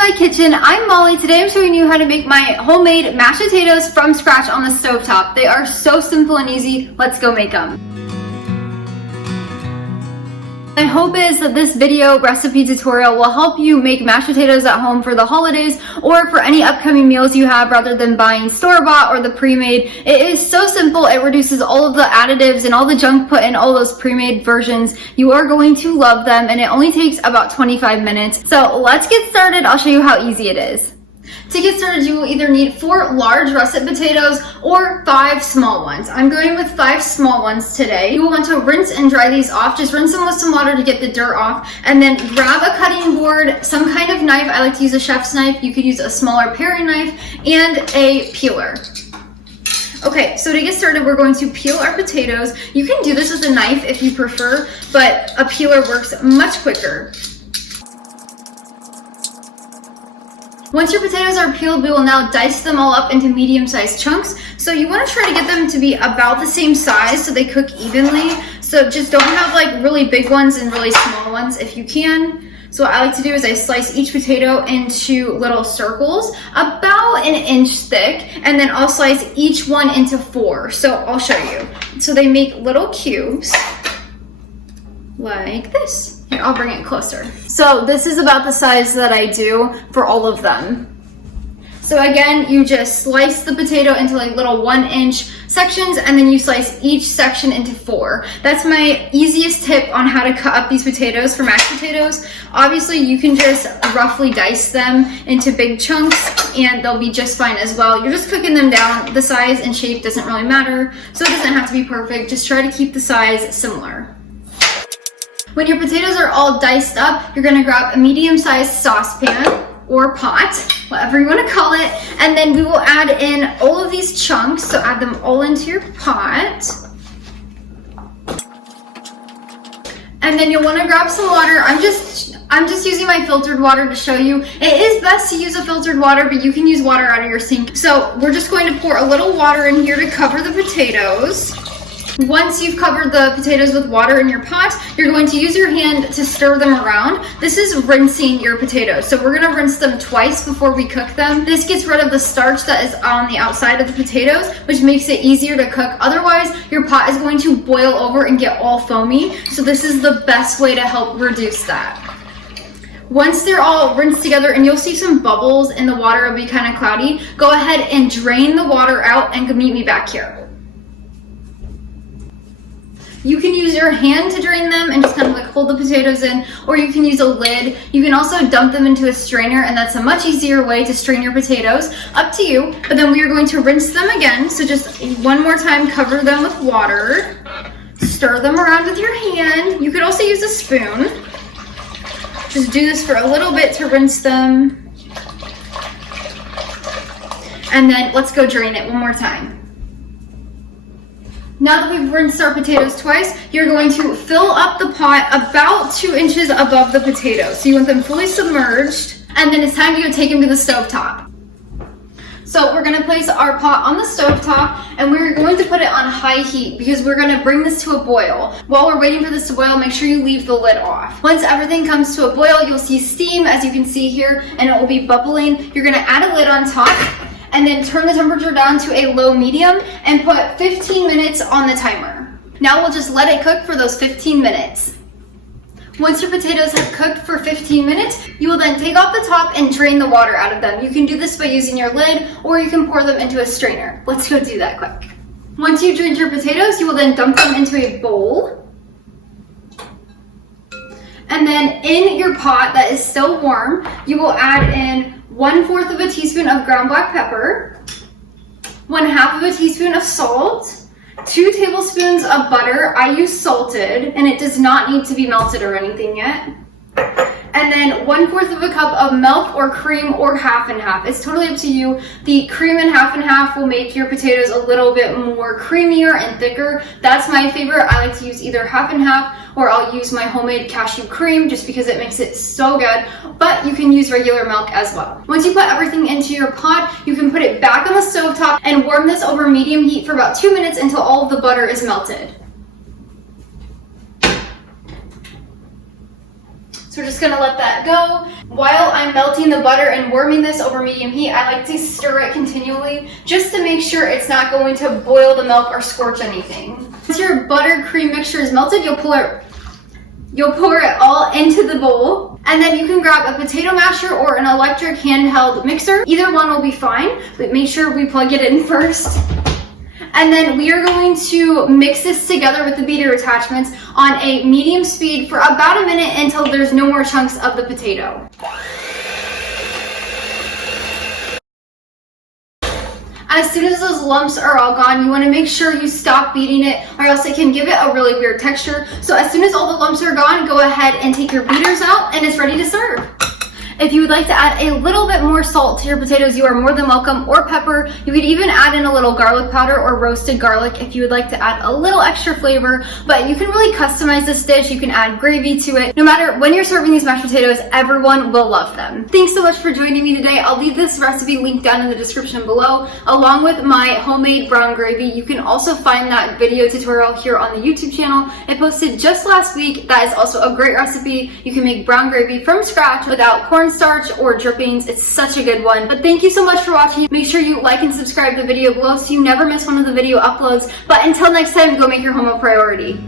my kitchen. I'm Molly. Today I'm showing you how to make my homemade mashed potatoes from scratch on the stovetop. They are so simple and easy. Let's go make them. My hope is that this video recipe tutorial will help you make mashed potatoes at home for the holidays or for any upcoming meals you have rather than buying store-bought or the pre-made. It is so simple. It reduces all of the additives and all the junk put in all those pre-made versions. You are going to love them, and it only takes about 25 minutes. So let's get started. I'll show you how easy it is. To get started, you will either need 4 large russet potatoes or 5 small ones. I'm going with 5 small ones today. You will want to rinse and dry these off. Just rinse them with some water to get the dirt off, and then grab a cutting board, some kind of knife. I like to use a chef's knife. You could use a smaller paring knife, and a peeler. Okay, so to get started, we're going to peel our potatoes. You can do this with a knife if you prefer, but a peeler works much quicker. Once your potatoes are peeled, we will now dice them all up into medium-sized chunks. So you want to try to get them to be about the same size so they cook evenly. So just don't have like really big ones and really small ones if you can. So what I like to do is I slice each potato into little circles about an inch thick, and then I'll slice each one into 4. So I'll show you. So they make little cubes like this. Here, I'll bring it closer. So this is about the size that I do for all of them. So again, you just slice the potato into like little 1-inch sections, and then you slice each section into 4. That's my easiest tip on how to cut up these potatoes for mashed potatoes. Obviously, you can just roughly dice them into big chunks and they'll be just fine as well. You're just cooking them down. The size and shape doesn't really matter, so it doesn't have to be perfect. Just try to keep the size similar. When your potatoes are all diced up, you're gonna grab a medium-sized saucepan or pot, whatever you wanna call it, and then we will add in all of these chunks. So add them all into your pot. And then you'll wanna grab some water. I'm just using my filtered water to show you. It is best to use a filtered water, but you can use water out of your sink. So we're just going to pour a little water in here to cover the potatoes. Once you've covered the potatoes with water in your pot, you're going to use your hand to stir them around. This is rinsing your potatoes. So we're gonna rinse them twice before we cook them. This gets rid of the starch that is on the outside of the potatoes, which makes it easier to cook. Otherwise, your pot is going to boil over and get all foamy. So this is the best way to help reduce that. Once they're all rinsed together and you'll see some bubbles in the water, it'll be kind of cloudy, go ahead and drain the water out and meet me back here. You can use your hand to drain them and just kind of like hold the potatoes in, or you can use a lid. You can also dump them into a strainer, and that's a much easier way to strain your potatoes. Up to you, but then we are going to rinse them again. So just one more time, cover them with water. Stir them around with your hand. You could also use a spoon. Just do this for a little bit to rinse them. And then let's go drain it one more time. Now that we've rinsed our potatoes twice, you're going to fill up the pot about 2 inches above the potatoes. So you want them fully submerged, and then it's time to go take them to the stovetop. So we're gonna place our pot on the stovetop, and we're going to put it on high heat because we're gonna bring this to a boil. While we're waiting for this to boil, make sure you leave the lid off. Once everything comes to a boil, you'll see steam, as you can see here, and it will be bubbling. You're gonna add a lid on top, and then turn the temperature down to a low medium and put 15 minutes on the timer. Now we'll just let it cook for those 15 minutes. Once your potatoes have cooked for 15 minutes, you will then take off the top and drain the water out of them. You can do this by using your lid, or you can pour them into a strainer. Let's go do that quick. Once you've drained your potatoes, you will then dump them into a bowl. And then in your pot that is still warm, you will add in 1/4 of a teaspoon of ground black pepper, 1/2 of a teaspoon of salt, 2 tablespoons of butter. I use salted, and it does not need to be melted or anything yet. And then 1/4 of a cup of milk or cream, or half and half. It's totally up to you. The cream and half will make your potatoes a little bit more creamier and thicker. That's my favorite. I like to use either half and half, or I'll use my homemade cashew cream just because it makes it so good. But you can use regular milk as well. Once you put everything into your pot, you can put it back on the stovetop and warm this over medium heat for about 2 minutes until all of the butter is melted. So So we're just gonna let that go. While I'm melting the butter and warming this over medium heat, I like to stir it continually just to make sure it's not going to boil the milk or scorch anything. Once your butter cream mixture is melted, you'll pour it all into the bowl. And then you can grab a potato masher or an electric handheld mixer. Either one will be fine, but make sure we plug it in first. And then we are going to mix this together with the beater attachments on a medium speed for about a minute until there's no more chunks of the potato. As soon as those lumps are all gone, you want to make sure you stop beating it or else it can give it a really weird texture. So as soon as all the lumps are gone, go ahead and take your beaters out and it's ready to serve. If you would like to add a little bit more salt to your potatoes, you are more than welcome, or pepper. You could even add in a little garlic powder or roasted garlic if you would like to add a little extra flavor, but you can really customize this dish. You can add gravy to it. No matter when you're serving these mashed potatoes, everyone will love them. Thanks so much for joining me today. I'll leave this recipe linked down in the description below, along with my homemade brown gravy. You can also find that video tutorial here on the YouTube channel. I posted just last week. That is also a great recipe. You can make brown gravy from scratch without cornstarch or drippings. It's such a good one. But thank you so much for watching. Make sure you like and subscribe to the video below so you never miss one of the video uploads. But until next time, go make your home a priority.